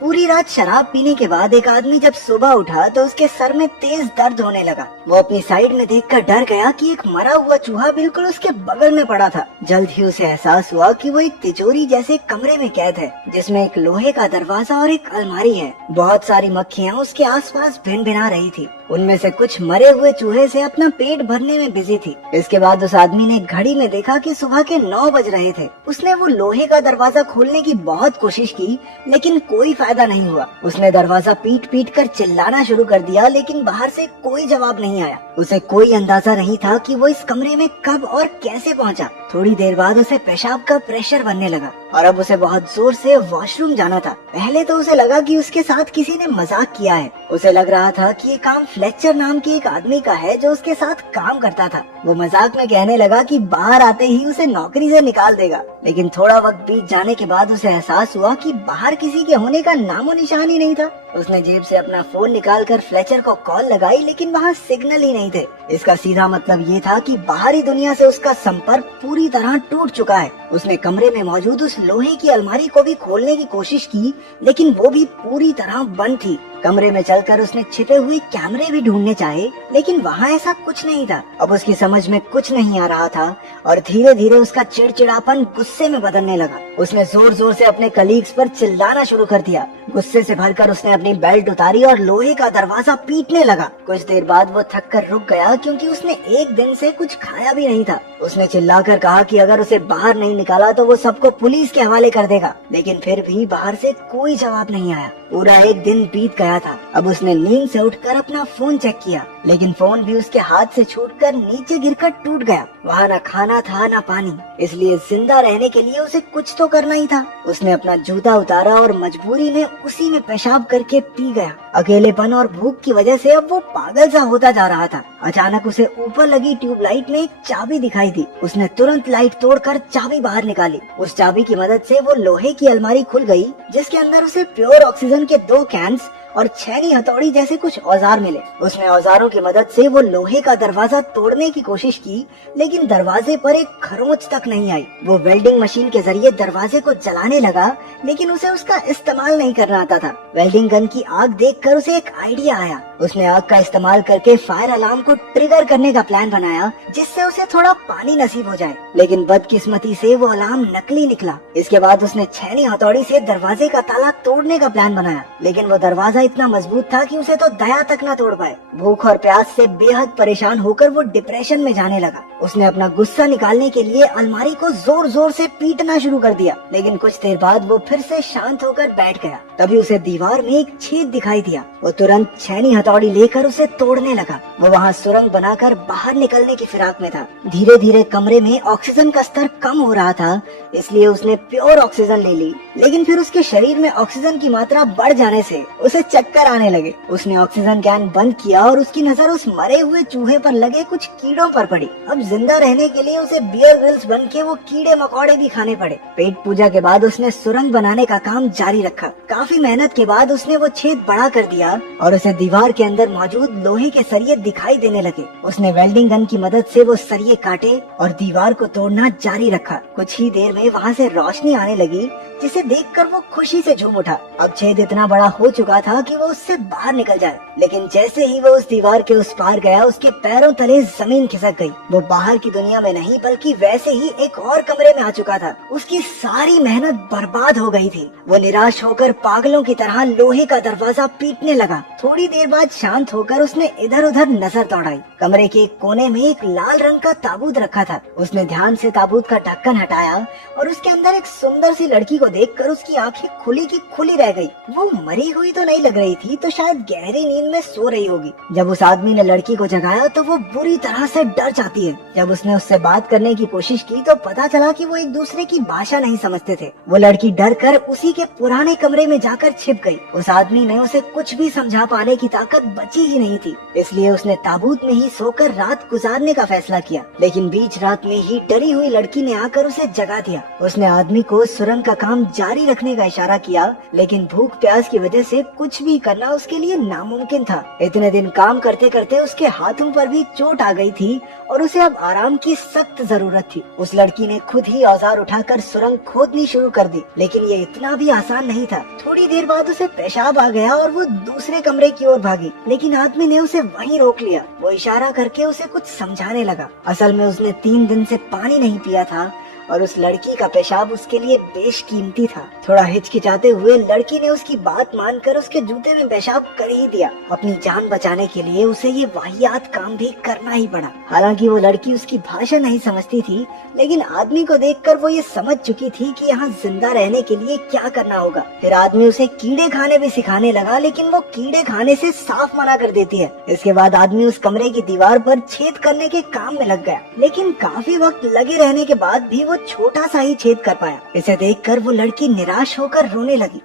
पूरी रात शराब पीने के बाद एक आदमी जब सुबह उठा तो उसके सर में तेज दर्द होने लगा। वो अपनी साइड में देखकर डर गया कि एक मरा हुआ चूहा बिल्कुल उसके बगल में पड़ा था। जल्द ही उसे एहसास हुआ कि वो एक तिजोरी जैसे कमरे में कैद है, जिसमें एक लोहे का दरवाजा और एक अलमारी है। बहुत सारी मक्खियाँ उसके आसपास भिनभिना रही थी। उनमें से कुछ मरे हुए चूहे से अपना पेट भरने में बिजी थी। इसके बाद उस आदमी ने घड़ी में देखा कि सुबह के 9 बज रहे थे। उसने वो लोहे का दरवाजा खोलने की बहुत कोशिश की, लेकिन कोई फायदा नहीं हुआ। उसने दरवाजा पीट पीट कर चिल्लाना शुरू कर दिया, लेकिन बाहर से कोई जवाब नहीं आया। उसे कोई अंदाजा नहीं था कि वो इस कमरे में कब और कैसे पहुंचा। थोड़ी देर बाद उसे पेशाब का प्रेशर बनने लगा और अब उसे बहुत जोर से वॉशरूम जाना था। पहले तो उसे लगा कि उसके साथ किसी ने मजाक किया है। उसे लग रहा था कि ये काम फ्लेचर नाम के एक आदमी का है जो उसके साथ काम करता था। वो मजाक में कहने लगा कि बाहर आते ही उसे नौकरी से निकाल देगा। लेकिन थोड़ा वक्त बीत जाने के बाद उसे एहसास हुआ कि बाहर किसी के होने का नामो निशान ही नहीं था। उसने जेब से अपना फोन निकालकर फ्लेचर को कॉल लगाई, लेकिन वहाँ सिग्नल ही नहीं थे। इसका सीधा मतलब ये था कि बाहरी दुनिया से उसका संपर्क पूरी तरह टूट चुका है। उसने कमरे में मौजूद उस लोहे की अलमारी को भी खोलने की कोशिश की, लेकिन वो भी पूरी तरह बंद थी। कमरे में चलकर उसने छिपे हुए कैमरे भी ढूंढने चाहे, लेकिन वहाँ ऐसा कुछ नहीं था। अब उसकी समझ में कुछ नहीं आ रहा था और धीरे धीरे उसका चिड़चिड़ापन गुस्से में बदलने लगा। उसने जोर जोर से अपने कलीग्स पर चिल्लाना शुरू कर दिया। गुस्से से भरकर उसने अपनी बेल्ट उतारी और लोहे का दरवाजा पीटने लगा। कुछ देर बाद वो थक कर रुक गया, क्योंकि उसने एक दिन से कुछ खाया भी नहीं था। उसने चिल्लाकर कहा कि अगर उसे बाहर नहीं निकाला तो वो सबको पुलिस के हवाले कर देगा, लेकिन फिर भी बाहर से कोई जवाब नहीं आया। पूरा एक दिन बीत गया था। अब उसने नींद से उठकर अपना फोन चेक किया, लेकिन फोन भी उसके हाथ से छूटकर नीचे गिरकर टूट गया। वहाँ न खाना था न पानी, इसलिए जिंदा रहने के लिए उसे कुछ तो करना ही था। उसने अपना जूता उतारा और मजबूरी में उसी में पेशाब करके पी गया। अकेलेपन और भूख की वजह से अब वो पागल सा होता जा रहा था। अचानक उसे ऊपर लगी ट्यूबलाइट में एक चाबी दिखाई दी। उसने तुरंत लाइट तोड़कर चाबी बाहर निकाली। उस चाबी की मदद से वो लोहे की अलमारी खुल गई, जिसके अंदर उसे प्योर ऑक्सीजन के 2 कैंस और छेनी हथौड़ी जैसे कुछ औजार मिले। उसने औजारों की मदद से वो लोहे का दरवाजा तोड़ने की कोशिश की, लेकिन दरवाजे पर एक खरोंच तक नहीं आई। वो वेल्डिंग मशीन के जरिए दरवाजे को जलाने लगा, लेकिन उसे उसका इस्तेमाल नहीं करना आता था। वेल्डिंग गन की आग देखकर उसे एक आइडिया आया। उसने आग का इस्तेमाल करके फायर अलार्म को ट्रिगर करने का प्लान बनाया, जिससे उसे थोड़ा पानी नसीब हो जाए। लेकिन बदकिस्मती से वो अलार्म नकली निकला। इसके बाद उसने छेनी हथौड़ी से दरवाजे का ताला तोड़ने का प्लान बनाया, लेकिन वो दरवाजा इतना मजबूत था कि उसे तो दया तक न तोड़ पाए। भूख और प्यास से बेहद परेशान होकर वो डिप्रेशन में जाने लगा। उसने अपना गुस्सा निकालने के लिए अलमारी को जोर जोर से पीटना शुरू कर दिया, लेकिन कुछ देर बाद वो फिर से शांत होकर बैठ गया। तभी उसे दीवार में एक छेद दिखाई दिया। वो तुरंत छेनी हथौड़ी लेकर उसे तोड़ने लगा। वो वहाँ सुरंग बनाकर बाहर निकलने की फिराक में था। धीरे धीरे कमरे में ऑक्सीजन का स्तर कम हो रहा था, इसलिए उसने प्योर ऑक्सीजन ले ली, लेकिन फिर उसके शरीर में ऑक्सीजन की मात्रा बढ़ जाने से उसे चक्कर आने लगे। उसने ऑक्सीजन कैन बंद किया और उसकी नजर उस मरे हुए चूहे पर लगे कुछ कीड़ों पर पड़ी। अब जिंदा रहने के लिए उसे बियर ग्रिल्स बन के वो कीड़े मकोड़े भी खाने पड़े। पेट पूजा के बाद उसने सुरंग बनाने का काम जारी रखा। काफी मेहनत के बाद उसने वो छेद बड़ा कर दिया और उसे दीवार के अंदर मौजूद लोहे के सरिये दिखाई देने लगे। उसने वेल्डिंग गन की मदद से वो सरिये काटे और दीवार को तोड़ना जारी रखा। कुछ ही देर में वहाँ से रोशनी आने लगी, जिसे देखकर वो खुशी से झूम उठा। अब छेद इतना बड़ा हो चुका था कि वो उससे बाहर निकल जाए, लेकिन जैसे ही वो उस दीवार के उस पार गया, उसके पैरों तले जमीन खिसक गई। वो बाहर की दुनिया में नहीं बल्कि वैसे ही एक और कमरे में आ चुका था। उसकी सारी मेहनत बर्बाद हो गई थी। वो निराश होकर पागलों की तरह लोहे का दरवाजा पीटने लगा। थोड़ी देर बाद शांत होकर उसने इधर उधर नजर दौड़ाई। कमरे के एक कोने में एक लाल रंग का ताबूत रखा था। उसने ध्यान से ताबूत का ढक्कन हटाया और उसके अंदर एक सुंदर सी लड़की को देखकर उसकी आंखें खुली की खुली रह गई। वो मरी हुई तो नहीं लग रही थी, तो शायद गहरी नींद में सो रही होगी। जब उस आदमी ने लड़की को जगाया तो वो बुरी तरह से डर जाती है। जब उसने उससे बात करने की कोशिश की तो पता चला कि वो एक दूसरे की भाषा नहीं समझते थे। वो लड़की डर कर उसी के पुराने कमरे में जाकर छिप गई। उस आदमी में उसे कुछ भी समझा पाने की ताकत बची ही नहीं थी, इसलिए उसने ताबूत में ही सोकर रात गुजारने का फैसला किया। लेकिन बीच रात में ही डरी हुई लड़की ने आकर उसे जगा दिया। उसने आदमी को सुरंग का काम जारी रखने का इशारा किया, लेकिन भूख प्यास की वजह से कुछ भी करना उसके लिए नामुमकिन था। इतने दिन काम करते करते उसके हाथों पर भी चोट आ गई थी और उसे अब आराम की सख्त जरूरत थी। उस लड़की ने खुद ही औजार उठाकर सुरंग खोदनी शुरू कर दी, लेकिन ये इतना भी आसान नहीं था। थोड़ी देर बाद उसे पेशाब आ गया और वो दूसरे कमरे की ओर भागी, लेकिन आदमी ने उसे वहीं रोक लिया। वो इशारा करके उसे कुछ समझाने लगा। असल में उसने 3 दिन से पानी नहीं पिया था और उस लड़की का पेशाब उसके लिए बेशकीमती था। थोड़ा हिचकिचाते हुए लड़की ने उसकी बात मानकर उसके जूते में पेशाब कर ही दिया। अपनी जान बचाने के लिए उसे ये वाहियात काम भी करना ही पड़ा। हालांकि वो लड़की उसकी भाषा नहीं समझती थी, लेकिन आदमी को देखकर वो ये समझ चुकी थी कि यहाँ जिंदा रहने के लिए क्या करना होगा। फिर आदमी उसे कीड़े खाने भी सिखाने लगा, लेकिन वो कीड़े खाने से साफ मना कर देती है। इसके बाद आदमी उस कमरे की दीवार पर छेद करने के काम में लग गया, लेकिन काफी वक्त लगे रहने के बाद भी वो छोटा सा ही छेद कर पाया। इसे देखकर वो लड़की निराश होकर रोने लगी।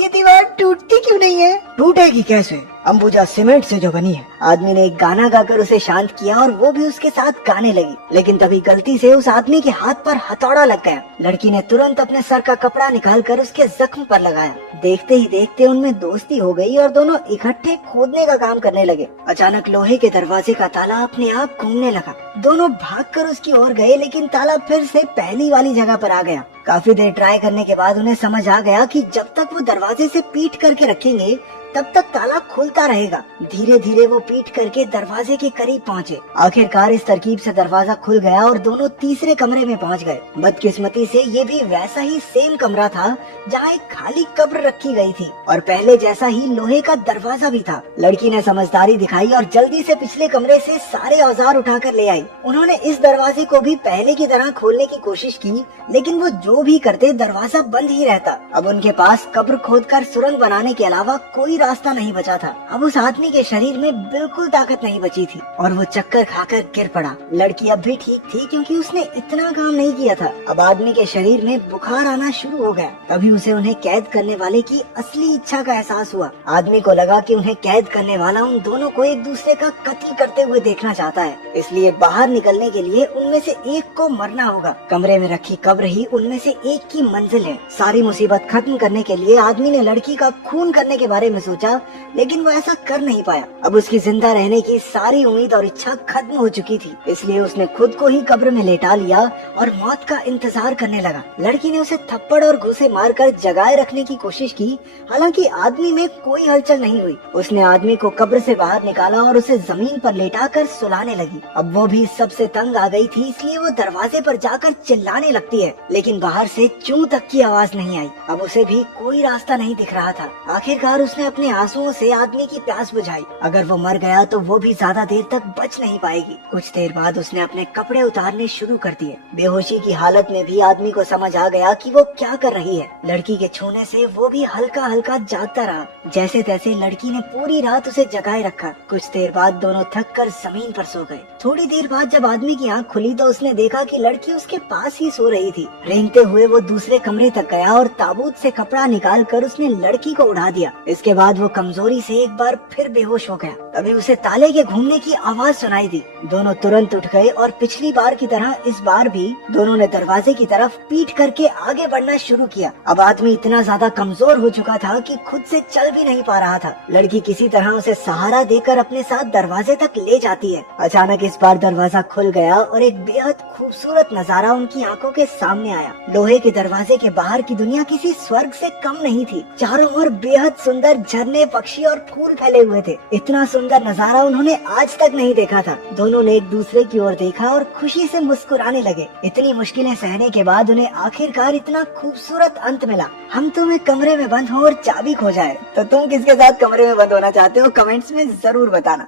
ये दीवार टूटती क्यों नहीं है? टूटेगी कैसे? अंबुजा सीमेंट से जो बनी है। आदमी ने एक गाना गाकर उसे शांत किया और वो भी उसके साथ गाने लगी, लेकिन तभी गलती से उस आदमी के हाथ पर हथौड़ा लग गया। लड़की ने तुरंत अपने सर का कपड़ा निकालकर उसके जख्म पर लगाया। देखते ही देखते उनमें दोस्ती हो गई और दोनों इकट्ठे खोदने का काम करने लगे। अचानक लोहे के दरवाजे का ताला अपने आप घूमने लगा। दोनों भागकर उसकी ओर गए, लेकिन ताला फिर से पहली वाली जगह पर आ गया। काफी देर ट्राई करने के बाद उन्हें समझ आ गया कि जब तक वो दरवाजे से पीठ करके रखेंगे तब तक ताला खुलता रहेगा। धीरे धीरे वो पीठ करके दरवाजे के करीब पहुँचे। आखिरकार इस तरकीब से दरवाजा खुल गया और दोनों तीसरे कमरे में पहुँच गए। बदकिस्मती से ये भी वैसा ही सेम कमरा था जहाँ एक खाली कब्र रखी गई थी और पहले जैसा ही लोहे का दरवाजा भी था। लड़की ने समझदारी दिखाई और जल्दी से पिछले कमरे से सारे औजार उठाकर ले आई। उन्होंने इस दरवाजे को भी पहले की तरह खोलने की कोशिश की, लेकिन वो जो भी करते दरवाजा बंद ही रहता। अब उनके पास कब्र खोदकर सुरंग बनाने के अलावा कोई रास्ता नहीं बचा था। अब उस आदमी के शरीर में बिल्कुल ताकत नहीं बची थी और वो चक्कर खाकर गिर पड़ा। लड़की अब भी ठीक थी क्योंकि उसने इतना काम नहीं किया था। अब आदमी के शरीर में बुखार आना शुरू हो गया। तभी उसे उन्हें कैद करने वाले की असली इच्छा का एहसास हुआ। आदमी को लगा कि उन्हें कैद करने वाला उन दोनों को एक दूसरे का कत्ल करते हुए देखना चाहता है, इसलिए बाहर निकलने के लिए उनमें से एक को मरना होगा। कमरे में रखी कब्र ही उनमें से एक की मंजिल है। सारी मुसीबत खत्म करने के लिए आदमी ने लड़की का खून करने के बारे में सोचा, लेकिन वो ऐसा कर नहीं पाया। अब उसकी जिंदा रहने की सारी उम्मीद और इच्छा खत्म हो चुकी थी, इसलिए उसने खुद को ही कब्र में लेटा लिया और मौत का इंतजार करने लगा। लड़की ने उसे थप्पड़ और घूंसे मारकर जगाए रखने की कोशिश की, हालांकि आदमी में कोई हलचल नहीं हुई। उसने आदमी को कब्र से बाहर निकाला और उसे जमीन पर लेटाकर सुलाने लगी। अब वो भी सबसे तंग आ गई थी, इसलिए वो दरवाजे पर जाकर चिल्लाने लगती है, लेकिन बाहर से चूं तक की आवाज नहीं आई। अब उसे भी कोई रास्ता नहीं दिख रहा था। आखिरकार उसने अपने आंसुओं से आदमी की प्यास बुझाई। अगर वो मर गया तो वो भी ज्यादा देर तक बच नहीं पाएगी। कुछ देर बाद उसने अपने कपड़े उतारने शुरू कर दिए। बेहोशी की हालत में भी आदमी को समझ आ गया कि वो क्या कर रही है। लड़की के छूने से वो भी हल्का हल्का जागता रहा। जैसे तैसे लड़की ने पूरी रात उसे जगाए रखा। कुछ देर बाद दोनों थक कर जमीन पर सो गए। थोड़ी देर बाद जब आदमी की आंख खुली तो उसने देखा कि लड़की उसके पास ही सो रही थी। रेंगते हुए वो दूसरे कमरे तक गया और ताबूत से कपड़ा निकाल कर उसने लड़की को उड़ा दिया। इसके बाद वो कमजोरी से एक बार फिर बेहोश हो गया। तभी उसे ताले के घूमने की आवाज सुनाई दी। दोनों तुरंत उठ गए और पिछली बार की तरह इस बार भी दोनों ने दरवाजे की तरफ पीठ करके आगे बढ़ना शुरू किया। अब आदमी इतना ज्यादा कमजोर हो चुका था कि खुद से चल भी नहीं पा रहा था। लड़की किसी तरह उसे सहारा देकर अपने साथ दरवाजे तक ले जाती है। अचानक इस बार दरवाजा खुल गया और एक बेहद खूबसूरत नजारा उनकी आंखों के सामने आया। लोहे के दरवाजे के बाहर की दुनिया किसी स्वर्ग से कम नहीं थी। चारों ओर बेहद सुंदर झरने, पक्षी और फूल फैले हुए थे। इतना सुंदर नजारा उन्होंने आज तक नहीं देखा था। दोनों ने एक दूसरे की ओर देखा और खुशी से मुस्कुराने लगे। इतनी मुश्किलें सहने के बाद उन्हें आखिरकार इतना खूबसूरत अंत मिला। हम तुम एक कमरे में बंद हो और चाबी खो जाए, तो तुम किसके साथ कमरे में बंद होना चाहते हो? कमेंट्स में जरूर बताना।